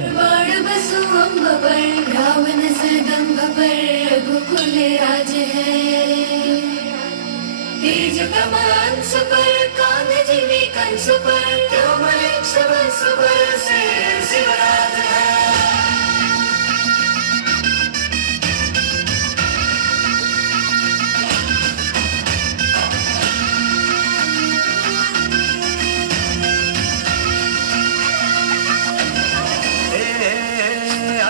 बाळ बसु पर रावण सदम्भ पर रघुकुल राज है तेज कमान सुपर कान जीवी कंस पर त्योमलिक सुबर सुबर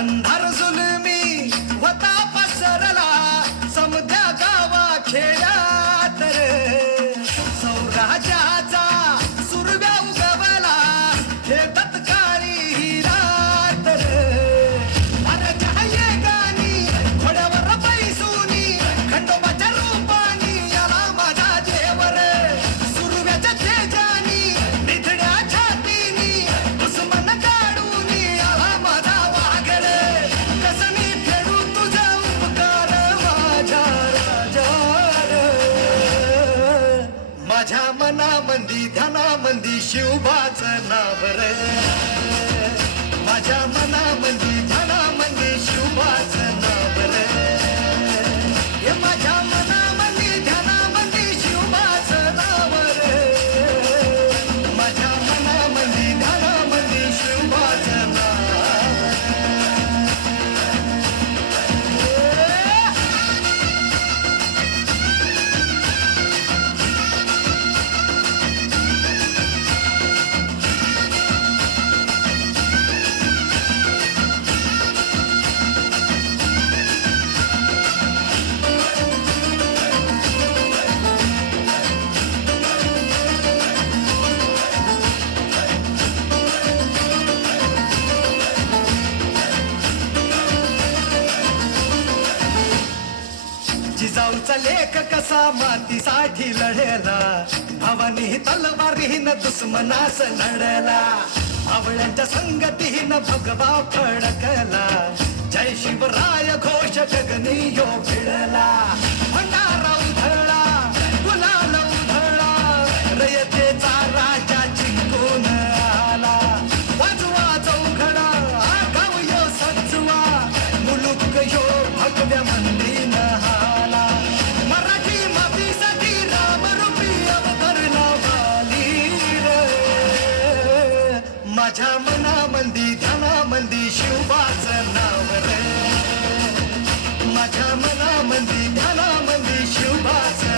अंधार जुलमी होता पसरला. समध्या गावा खेड्यात मनामंदी धनामंदी शिवबाच नाव रे. माझ्या मनामंदी जाऊचा लेख कसा मातीसाठी लढेला? भावानी तलवारीन दुश्मनास लढला. आवळ्यांच्या संगतीन भगवा फडकला. जय शिवराय घोष जगनी यो भिडला. माझ्या मनामंदी ध्यानामंदी शिवबाचं नाव रे. माझ्या मनामंदी ध्यानामंदी शिवबाचं